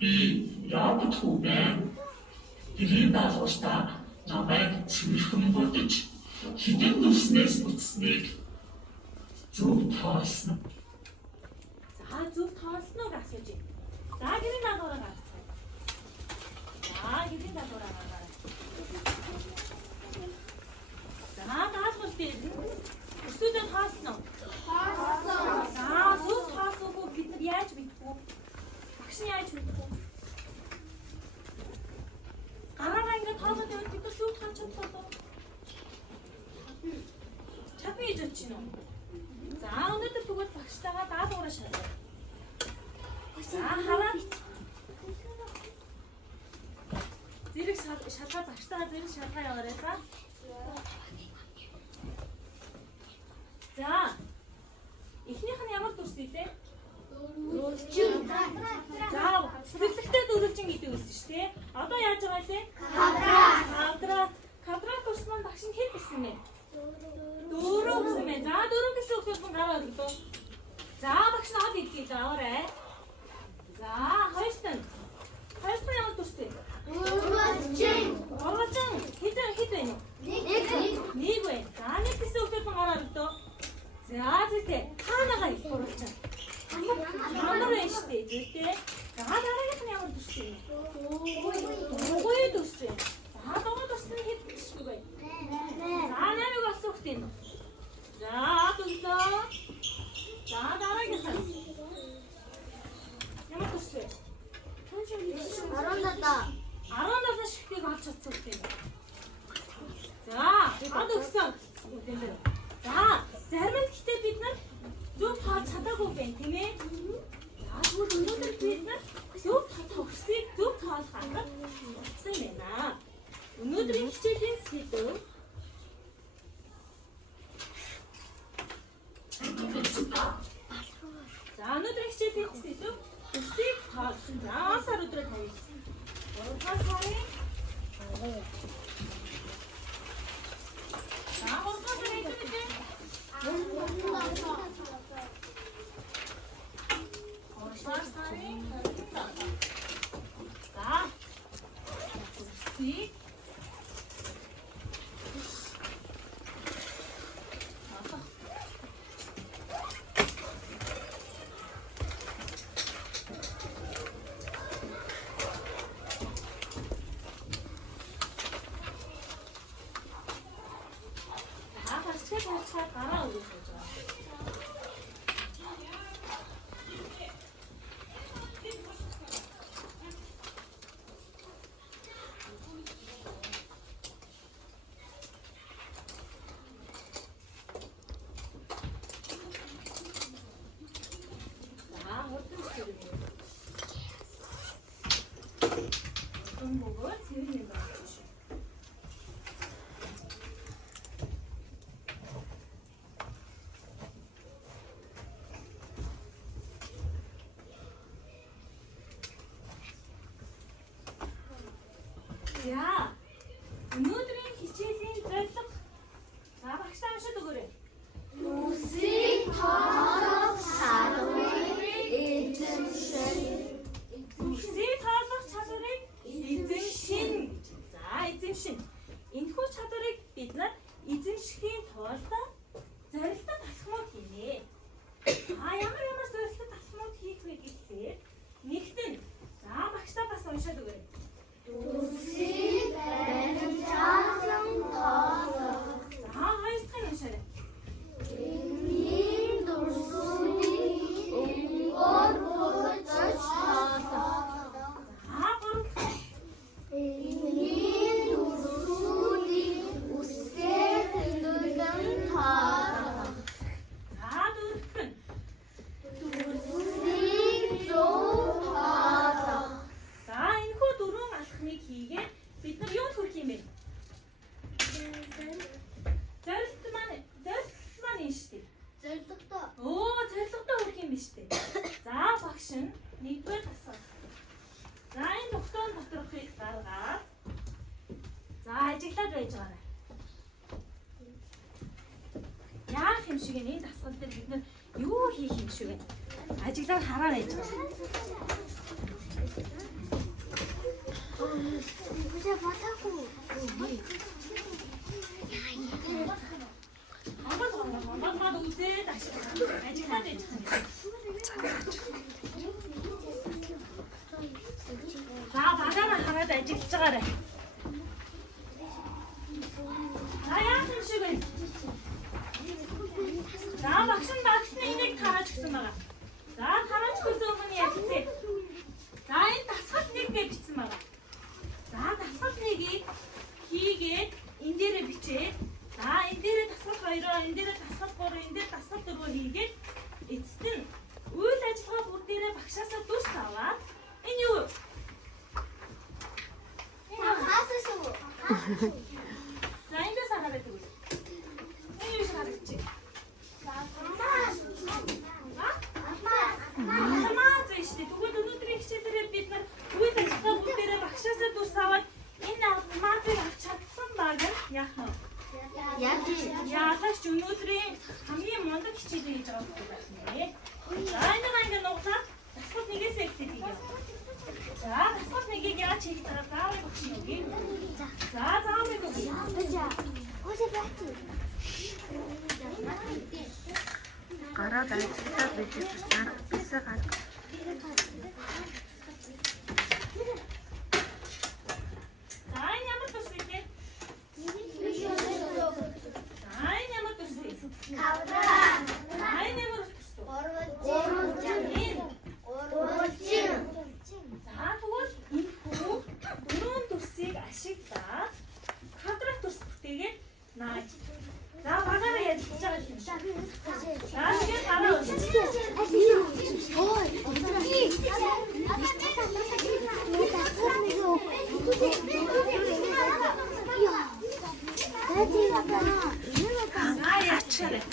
Би яабдгүй байна. Тэрийн байгуултаа намайг цэвэрхэн бодож хідэн нүснээс үтснийг зөв тоосно. За зөв тоосноо асууж байна. За гэрийн даалгавраа гаргацгаая. За гэрийн даалгавраа гаргая. За даалгавар дээр өсвөлөө тоосно. За зөв тоосоогүй бид нар яаж мэдэх вэ? Багш нь яаж мэдэх вэ? Гараагаа ингээд тоосоод яваад бид нар зөв тоож чадлаа. Чадна гэж бодож байна уу? За өнөөдөр тэгвэл багштайгаа даалгавраа шалгая. За хараад зэрэг шалгаа багштайгаа зэрэг шалгаа яваарай за. За эхнийх нь ямар дүрс вэ? Дөрвөлжин. За цэцэрлэгтэй дөрвөлжин гэдэг үс шүү дээ. Одоо яаж байгаа лээ? Квадрат дүрс маань багш нь хэд гэсэн бэ? 4 гэсэн бэ. За 4 гэсэн үгсээс нь гараа өглөө. За багш нь хад идэх аваарай. За хоёртон ямар дүрс вэ? Дөрвөлжин. Хэд байна уу? Нэг байна. За нэг гэсэн үгсээс нь гараа өглөө. За зүйтэй хаанаага их гурвалчаа. Хаанаага байна шүү дээ зүйтэй. За дараагийнх нь ямар дүрс вэ? Дугуй дүрс вэ. За дугуй дүрс нь хэд гэсэн үг вэ? За 8-ыг болсон хөхтэй нь. За өглөө. За дараагийнх нь ямар дүрс вэ? 17 шигтийг олж чадсан хөхтэй нь. За одоо өгсөн. За зарим нь гэхдээ бид нар зөв тоож чадаагүй байх тийм ээ. За тэгвэл өнөөдөр бид нар зөв тогтсыг зөв тоолох арга болсон байна. Өнөөдрийн хичээлийн сэдэв За өнөөдрийн хичээлийн сэдэв төсвийг тоолсон. За сар өдрөө тавья. 3 сарын За 3 сарын хэдэн гараа өгөөж байгаа. За хурдан чирээ. Бөгөө цэвэр юм байна. За өнөөдрийн хичээлийн зорилго за багштай уншаад өгөөрэй. Үсийг тоолох чадварыг эзэмшин. Үсийг тоолох чадварыг эзэмшин. За эзэмшин. Энэхүү чадварыг бид нар эзэмшихийн тулд зорилттой талхмууд хийнэ. Ямар зорилттой талхмууд хийх вэ гэхлээр нэгтэн за багштай бас уншаад өгөөрэй. Үсийг баримжаалан тоолох. За хоёр дахь уншаарай. Энийн дүрсүүдийг өнгөөр хурдаж тоолох. За гурав дахь. Энийн дүрсүүдийг үсгээр хөндлөн тоолох. За дөрөв дахь. Дүрсийг зөв тоолох. За энэхүү дөрвөн алхмыг хийгээд бид нар юу хүрх юм бэ? Зорилт маань энэ шүү дээ. Зорилготой. Зорилготой хүрх юм биш үү? За багш нь нэгдүгээр тасгал. За энэ тогтоон доторхыг гаргаад за ажиглаад байж байгаа. Яах юм шиг энэ тасгал дээр бид нар юу хийх юм шиг вэ? ажиглаад хараа яж байгаа. Боже батаагүй. Амбал үзээд ажиглаад яж байгаа. За бадараа хараад ажиглаж байгаарай. Яах юм шиг вэ? За багшны энийг тарааж гисэн байгаа. За тарааж гисэн өмнө ярьцээ. За энэ дасгал нэг гэж бичсэн байгаа. За дасгал нэгийг хийгээд энэ дээрээ бичээд за энэ дээрээ дасгал 2-оо, энэ дээрээ дасгал 3-оо, энэ дээр дасгал 4-оо хийгээд эцэст нь үйл ажиллагаа бүр дээрээ багшаасаа дүрс аваад энэ юу? Хаасан шүү. За эндээс хараад өгөө. Энэ юу шиг харагдчих. Амаа зэштэй тэгвэл өнөөдрийн хичээлээр бид нар үйл ажиллагаа бүгдээрээ багшаасаа дүрс аваад энэ автоматыг авч чадсан баг яах вэ? Яагаад ч өнөөдрийн хамгийн мундаг хичээлээ хийж байгаа юм байна. За энэ ингээ нуглаад дасгал нэгээс ихтэй хийгээ. За дасгал нэгийг яаж хийх вэ? Заавал багш нь үгүй. За заавал үгүй. Боже бати. Гараад ажиллаад байдаг чинь бисээ гарах. За энэ ямар тус вэ? За энэ ямар тус вэ? Кавра. За энэ ямар тус вэ? Орчин. За тэгвэл энэ хүү дөрвөн төрсийг ашиглаад квадрат төрс бүтээгээд нааж. За багаараа ярьж байгаа юм. За тэгээд гараа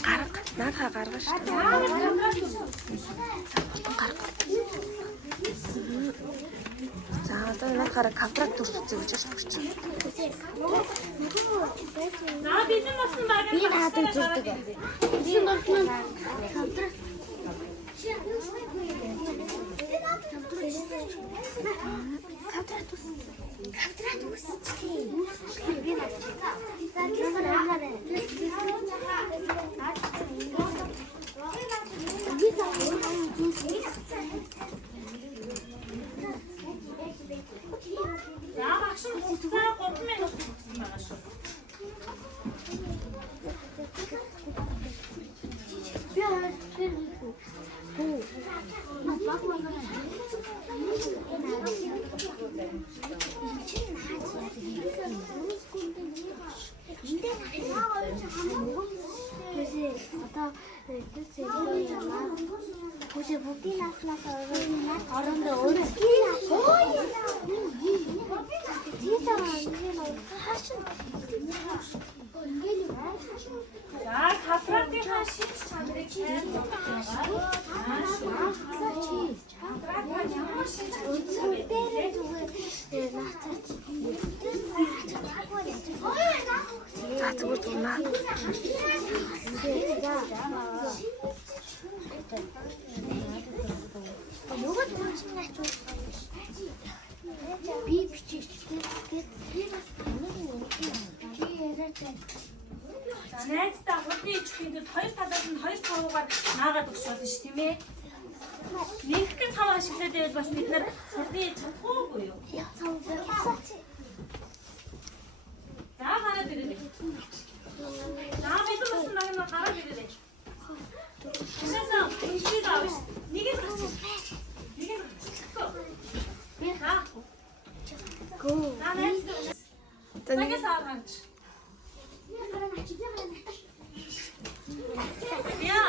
Гарга. Наадхаа гаргана шүү дээ. За одоо наадхаараа квадрат төрс үзье гэж байна. За бид нар болсон баг Би наадад зүрдэг. Энэ болсон квадрат. Квадрат үсчихээ. Би За багш нь хугацаа 3 минут өгсөн байгаа шүү. Боже бүгдийн наснаас орондоо өөрөө За квадратынхаа шийдэж чанарыг сайн квадрат ямар шийдэж За зүгээр дуунаа. Юугаад болчихнаач вэ? Би бичиж За найздаа хурдын идэхэд хоёр талаас нь хоёр тавуугаар наагаад өгч болно ш тийм ээ. Нэг гэн цав ашиглаад байвал бас бид нар хурдын иж чадахгүй юу? За гараад ирээ. За бид нар бас нэг гараад ирээ. Тэсээ үншиг авш. Нэг нь гарч. Нэг нь гарч. Би хаа. Гөө. За найздаа. Цагаас аваач. Я.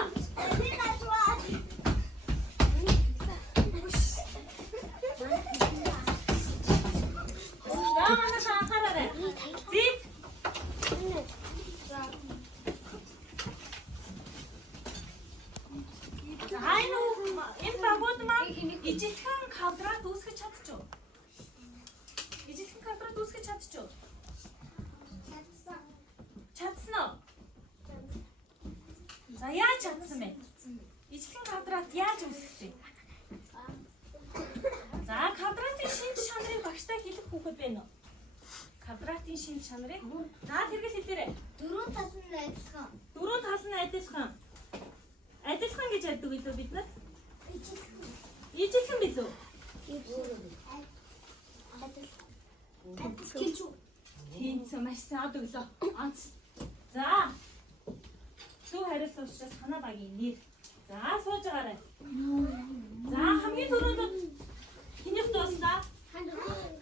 Ижилхэн квадрат үүсгэж чадчих. Ижилхэн квадрат үүсгэж чадчих. Чадсан уу? За яаж чадсан бэ? Ижлэн квадрат яаж үүсгэсэн? За квадратын шинж чанарыг багштай хэлэх хүүхэд байна уу? Квадратын шинж чанарыг за хэрэгэл хэлээрэй. Дөрөв тал нь адилхан. Дөрөв тал нь адилхан. Адилхан гэж ярьдаг билүү бид нар? Ижилхэн билүү? Тэнцүү маш саад өглөө. Онц. За. Зөв хариулсан учраас танаа багийн нэр. За сууж байгаарай. За хамгийн түрүүнд хинийх дууснаа?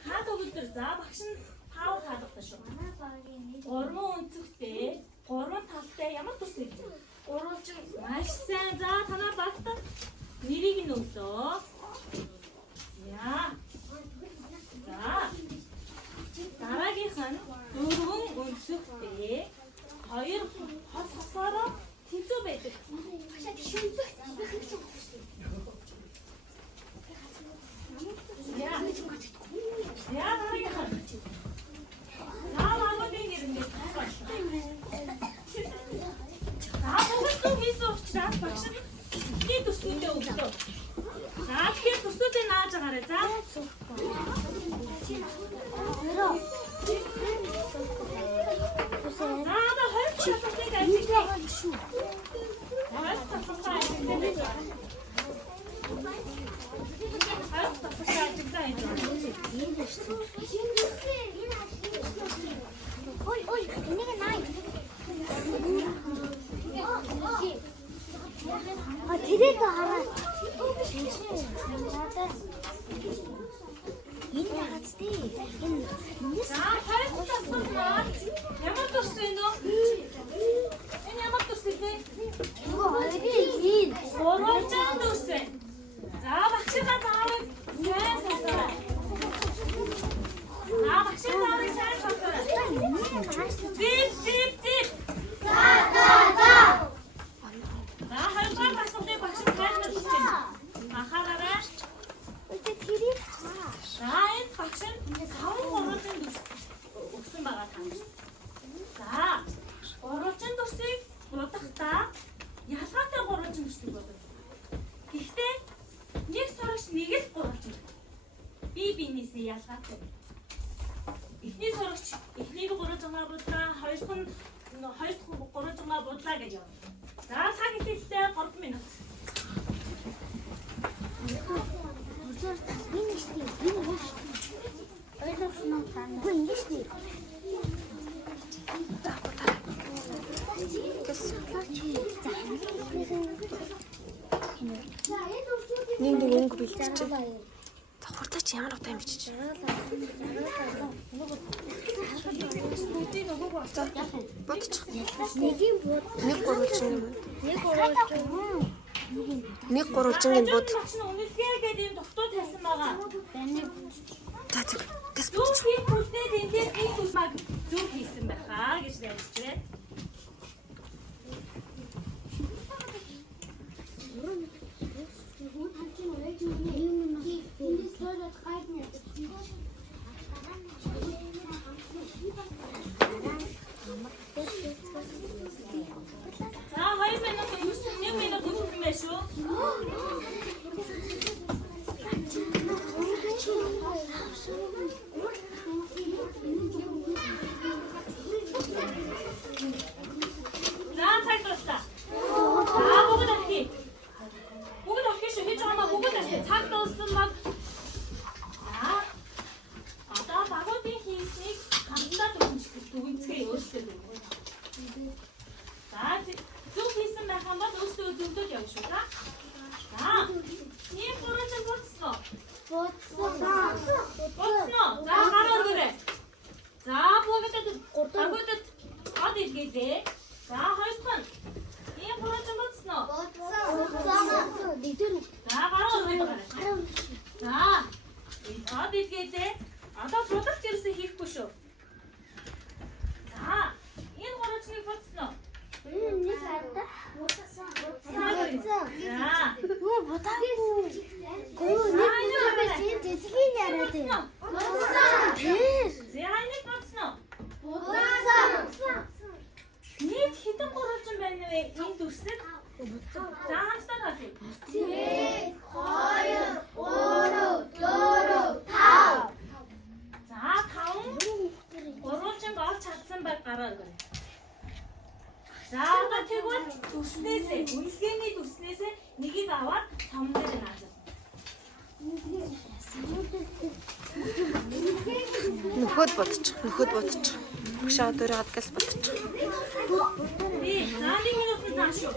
Хаад өгөлдөр. За багш нь таав хаалгатай шүү. Гурван өнцөгтэй, гурван талтай ямар тус вэ? Гурвалжин маш сайн. За танаа багтаа нэрийг нь өглөө. За. За. Дараагийнх нь дөрвөн өнцөгтэй, хоёр хос хосоороо тэнцүү байдаг. Яа дараагийнх нь. За ламгийн нэрнээ. За бүгд хийсэн учраас багш нь ихний төслүүдээ өглөө. За тэгэхээр төслүүдээ нааж агаарай. За. За одоо 20 тасалбарыг ажиллах шүү. 20 тасалбар ажиллах. 20 тасалбар Ой, энийг наа. тэрийг хараад. Энэ хацтэй. Энэ за хайр тасалбар. Ямар тус вэ нөө? Энэ ямар тус вэ? энэ Гурван тус вэ? За багшаа таавал сайн сонсоорой. За багшаа таавал сайн сонсоорой. Зип. За хайр тасалбарыг багш нь тайлбарлаж байна. Анхаараарай. тэрийг хаа. За энэ багш нь 5 гурван тус өгсөн байгаа тань. За гурван тусыг бодлохдоо ялгаатай гурван тусыг бодлоо. Гэхдээ нэг сурагч нэг л гурван. Биенээсээ ялгаатай. Эхний сурагч эхнийг 300-аа бодлоо, хоёр дахь нь 300-аа бодлоо гэж явна. За цаг хэлэлтэй 3 минут. Энэ штий. Ойлгосноо тань. Энэ штий. Нэг өнгө бэлтэж чинь. Давхуртаа чи ямар утаа юм бичиж. Бодчих. Нэгийн бод. Нэг гурвалжин юм. Нэг гурвалжин юм бод. Үнэлгээ гэдэг юм тогтоо тавьсан байгаа. За тийм. Гэс Зөв хийх хүлдээ тэндээс нэг тусмаг зөв хийсэн байхаа гэж найдаж байна. За 2 минут өгсөн, 1 минут өгсөн байх шүү. За цаг дуустаа. За бүгд авъя. Бүгд авъя шүү. Хийж байгаа маа бүгд авъя. Цаг дууссан баг. За. Одоо багуудын хийсийг хамтдаа дүгнцгээ өөрсдөө дүгнэ. За зөв хийсэн байх юм бол өөрсдөө зөвлөд явна шүү. За. Ийм гурван бодсноо. Бодсноо. За гараа өргөрэй. За багуудад гад илгээдээ. За хоёр дахь нь ийм гурван бодсноо. За гараа өргөрэй. За. Гад илгээдээ. Одоо продукт ерөөсөө хийхгүй шүү. За. Энэ гурван бодсноо. Нэг хитэн гурвалжин байна вэ? Энэ дүрсэд За хамтдаа гаргая. 1, 2, 3, 4, 5. За 5 гурвалжин олж чадсан байг гараад байна. За одоо тэгвэл төснөөсөө үнэлгээний төснөөсөө нэгийг аваад том дээр нааж. Нөхөд бодчих. Багш өөрийгөө гадгаас бодчих. За 1 минут тааш шүү.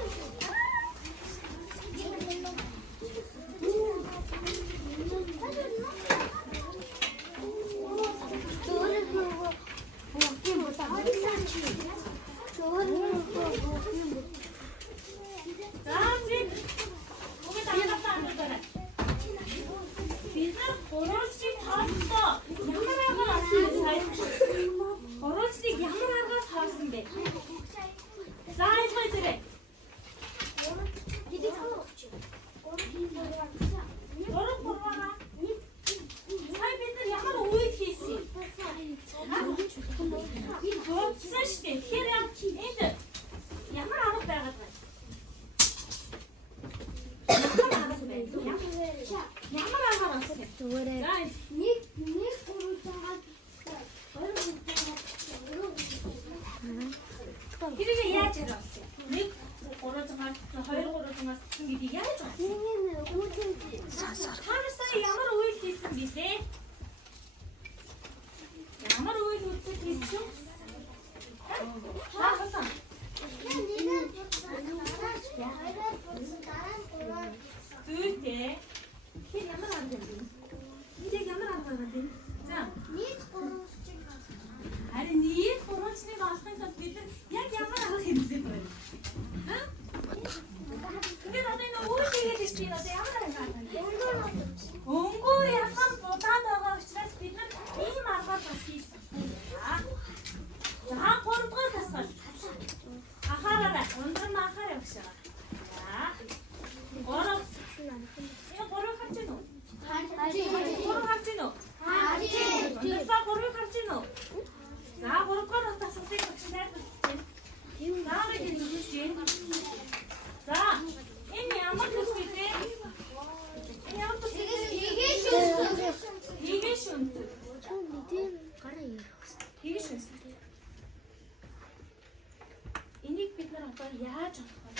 Энийг бид нар одоо яаж авах вэ?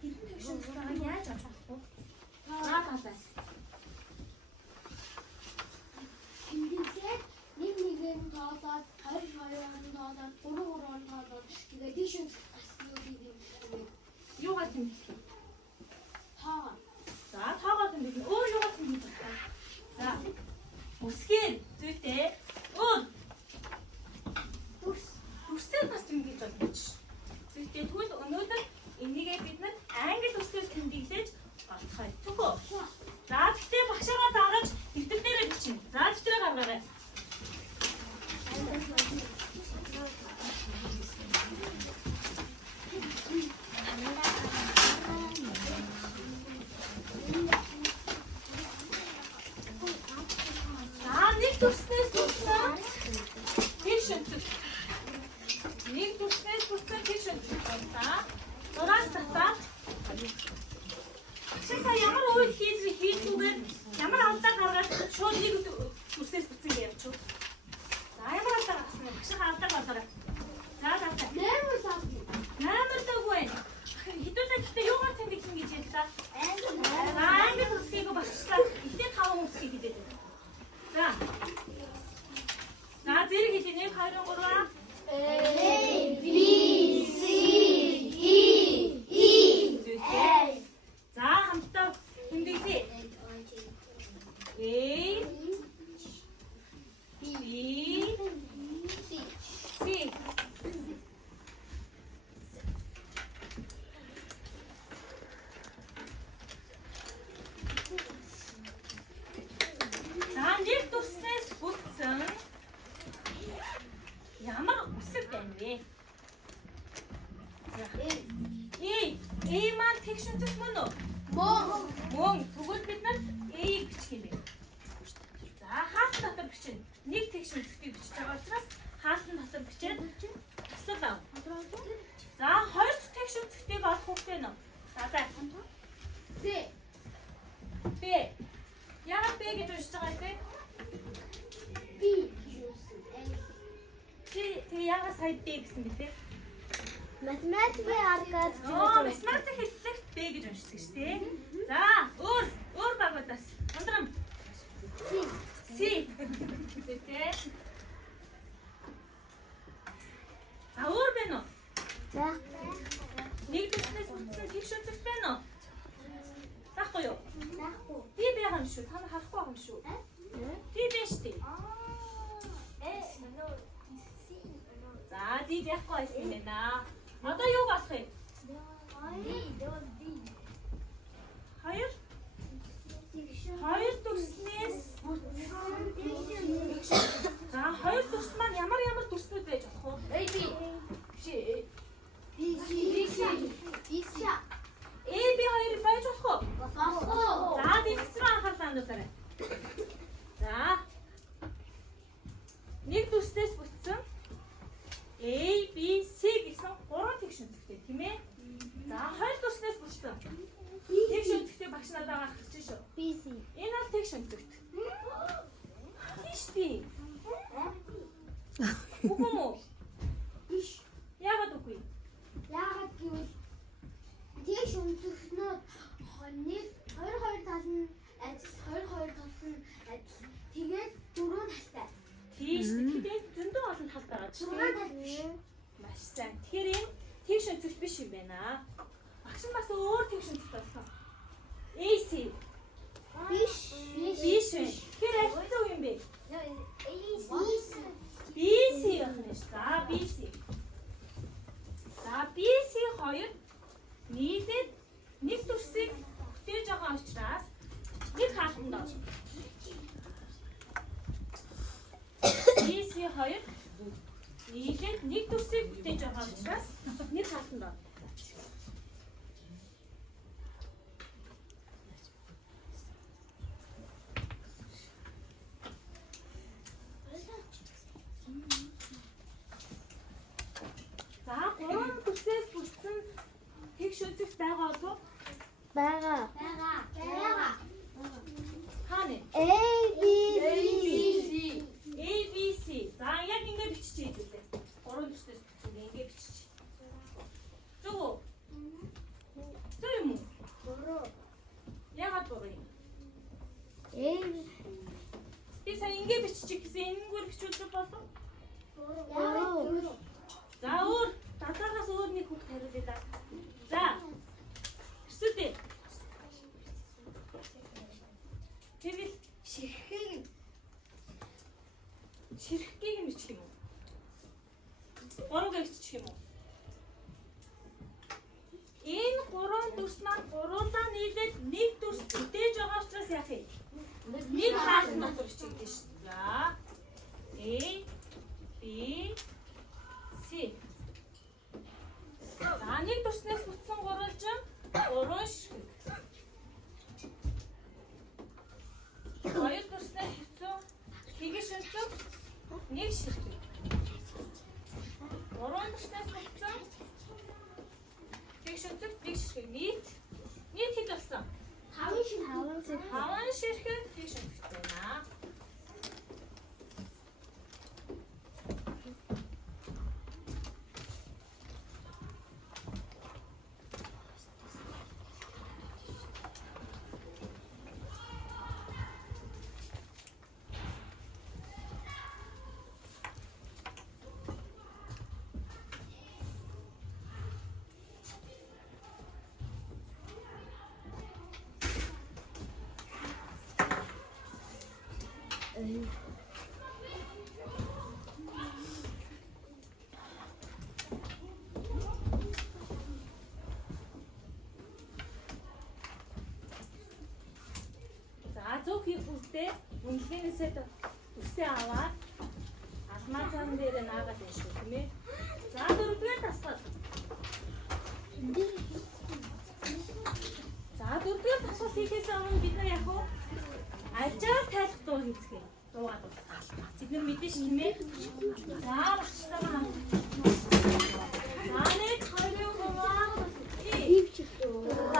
Хэдэн тэгшин цугаа яаж авах вэ? Наадаа. Эндээсээ нэг тоолоод 22-ын тоолоод 3-3-ын тоолоод тэгээд тийшээ асуух Юугаар тэмдэглэх вэ? таа. За тоогоо тэмдэглэх. Өөр юугаар тэмдэглэх вэ? За. Үсгээр зүйтэй. Өөр. Үсгээр бас тэмдэглэж болж. Зүйтэй тэгвэл өнөөдөр энийгээ бид нар англи үсгээр тэмдэглэж олцгоё. Түгөө. За тэгтээ багшаагаа дагаж дэвтэр дээрээ бичнэ. За дэвтрээ гаргаарай. Төрснээс бүтсэн тэгшэн. Нэг төрснээс бүтсэн тэгшэн. За. Зураас татаа. Сая ямар үйл хийлгүүгээр ямар алдаа гаргаад шууд нэг төрснээс бүтсэн гэж явчих. За ямар алдаа гаргасан бэ? Багшаа алдаа гаргаарай. За татаа. Нэмэр даггүй. Хэдүүлээ гэхдээ юугаар тэмдэглэн гэж ярьлаа. За англи үсгийг багшаа ихтэй 5 үсгийг хэлээд байна. За. За зэрэг хэлээ 1 2 3 A B C E E A. За хамтдаа тэмдэглэе. A B C. За нэг төрснээс бүтсэн ямар үсэг байна вэ? За. Маань тэгшин зүг мөн үү? Мөн. Тэгвэл бид нар A-ийг бичих юм. За хаалт дотор бичнэ. Нэг тэгшин зүгийг бичиж байгаа учраас хаалтын дотор бичээд таслал ав. За хоёр тэгшин зүгийг олох хэрэгтэй нөө. За. Б. Яагаад Б гэж уншиж байгаа бэ? Тэгээ яагаад сая Б гэсэн бэ те? Математикийн аргад Математик хэллэгт Б гэж уншдаг шүү дээ. За, өөр багуудаас. Ундрам. С. Тэ. За, өөр байна уу? За. Нэг дэснээс бүтсэн тэгш үзэгт байна уу? Байхгүй юу? Яахгүй. Би байгаа юм шүү. Та нар харахгүй байгаа юм шүү. Би биш дээ. За, ди яахгүй байсан юм байна. Одоо юу болох вэ? Хоёр дүрснээс за, хоёр дүрс маань ямар дүрснүүд байж болох вэ? AB хоёр байж болох уу? За, дэгс рүү анхаарлаа хандуулаарай. За. Нэг дүрснээс бүтсэн A, B, C гэсэн гурван тэгш өнцгтэй тийм ээ. За, хоёр дүрснээс бүтсэн. Тэгш өнцгтэй багш надад гаргаж чинь шүү. BC. Энэ бол тэгш өнцгт. Тийш тий. Үгүй мүү? Биш. Яагаад үгүй? Яагаад гэвэл тийш өнцгнүүд нэг 22 тал нь ажил 22 тал нь ажил тэгээд 4 талтай. Тийш тэгээд зөндөө олон тал байгаа ч 6 тийм. тал биш. Маш сайн. Тэгэхээр энэ тэгш өнцгт биш юм байна. Багш нь бас өөр тэгш өнцгт болсон. AC. Биш. Биш вэ? Тэгэхээр аль зөв юм бэ? BC явах нь шүү. За, BC. За, BC хоёр нийлээд нэг дүрсийг бүтээж байгаа учраас нэг хаалтанд орно. BC хоёр нийлээд нэг дүрсийг бүтээж байгаа учраас нэг хаалтанд орно. За, гурван дүрсээс бүтсэн тэгш үзэгт байгаа болов уу? Бага. Хаана? ABC. ABC. За, яг ингэ биччихье хэлээ. Гурван дүрсээс бүтсэн ингэ биччихье. Зөв үү? Зөв юм уу? Яагаад буруу юм? Би сайн ингэ биччих гэсэн энэгээр бичүүлэх болов? За, өөр дадаагаас өөр нэг хүүхд хариулъя да. За. Эрсүүдээ. Тэгвэл ширхгийг нь бичих юм уу? Гурвыг бичих юм уу? Энэ гурван дүрс маань гуруулаа нийлээд нэг дүрс бүтээж байгаа учраас яах вэ? Нэг хаалт дотор бичигдэж шүү. За. A, B, C. За, нэг дүрснээс бүтсэн гурвалжин гурван ширхэг. Хоёр дүрснээс бүтсэн тэгш өнцөг нэг ширхэг. Гурван дүрснээс бүтсэн тэгш өнцөг нэг ширхэг. Нийт хэд болсон? 5 ширхэг тэгш өнцөгтэй байна. За, зөв хийх үедээ үнэлгээнээсээ үсээ аваад алмаа зам дээр наагаад байна шүү, тийм ээ. За, дөрөвдүгээр тасгал. За, дөрөвдүгээр тасгал хийхээс өмнө бид нар яг уу ажаар тайлах дуу хийцгээе. Дуугаад уцгаал. Бид нар мэдэн ш тийм ээ. За, багштайгаа хамт. За, нэг 2 3 Ивчтэй.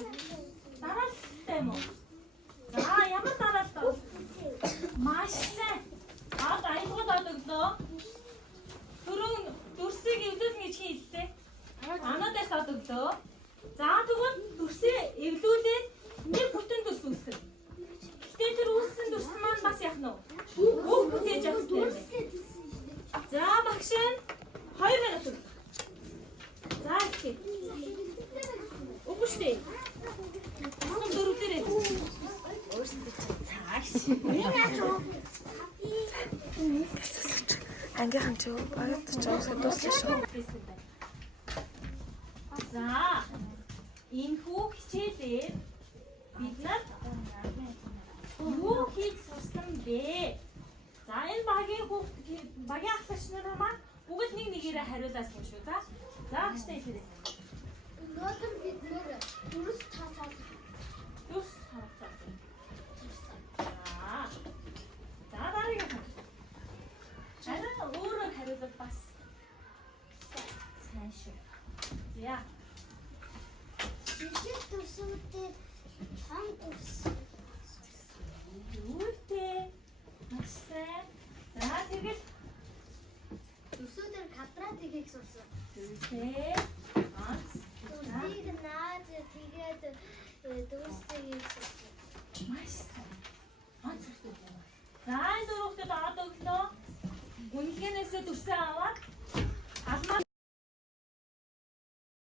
Дараалалтай юм уу? За ямар дараалал вэ? Маш сайн. Аа аялгад одоглоо. Түрүүн дүрсийг эвлүүлнэ гэж хэллээ. Анаадаас одоглоо. За тэгвэл дүрсээ эвлүүлээд нэг бүтэн дүрс үүсгэн. Гэтэ тэр үүссэн дүрс маань бас яах нь вэ? Бүх бүтээж авах хэрэгтэй. За багш нь 2 минут өгөх. За ихээ. Үгүй шүү дээ. Асуун дөрөвдөрөө. Өөрсдөө цааш. Ангийнхан ч баярт ч авах дуслаа шүү. За энэ хүү хичээлээр бид нар юу хийж сурсан бэ? За энэ багийн ахлагч нар маань бүгд нэг нэгээрээ хариулсан шүү. За агштай хэлээ. Өнөөдөр бид нэр дүрс тасаад Дүрс харцаа. За дараагийн хаа. Арай өөрөө хариулбал бас сайн шүү. За жижиг дүрсүүдээр хан дүрс. Үүтэй. Маш сайн. За тэгэл Дүрсүүдээр квадратыг сурсан. үүтэй. Ганц. Дүрсийг наад тэгээд дүрсийг сурсан. Маш сайн. Ганц хэрэгтэй. За энэ дөрөвдөд аваад өглөө. Үнхэнээсээ дүрсээ аваад